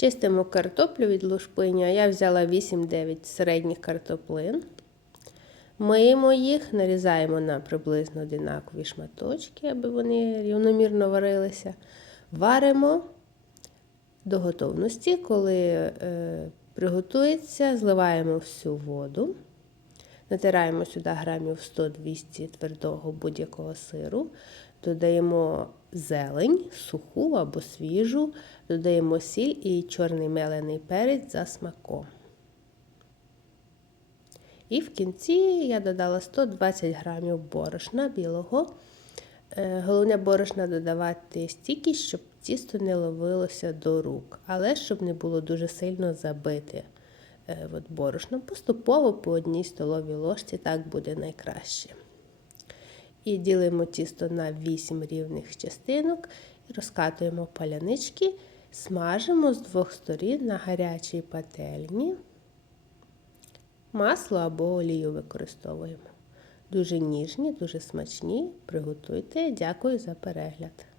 Чистимо картоплю від лушпиня. Я взяла 8-9 середніх картоплин. Миємо їх, нарізаємо на приблизно одинакові шматочки, аби вони рівномірно варилися. Варимо до готовності. Коли е, приготується, зливаємо всю воду. Натираємо сюди грамів 100-200 твердого будь-якого сиру. Додаємо зелень, суху або свіжу, додаємо сіль і чорний мелений перець за смаком. І в кінці я додала 120 грамів борошна білого. Е, Головне борошна додавати стільки, щоб тісто не ловилося до рук, але щоб не було дуже сильно забите от борошном. Поступово по одній столовій ложці так буде найкраще. І ділимо тісто на 8 рівних частинок розкатуємо палянички, смажимо з двох сторін на гарячій пательні. Масло або олію використовуємо. Дуже ніжні, дуже смачні. Приготуйте. Дякую за перегляд.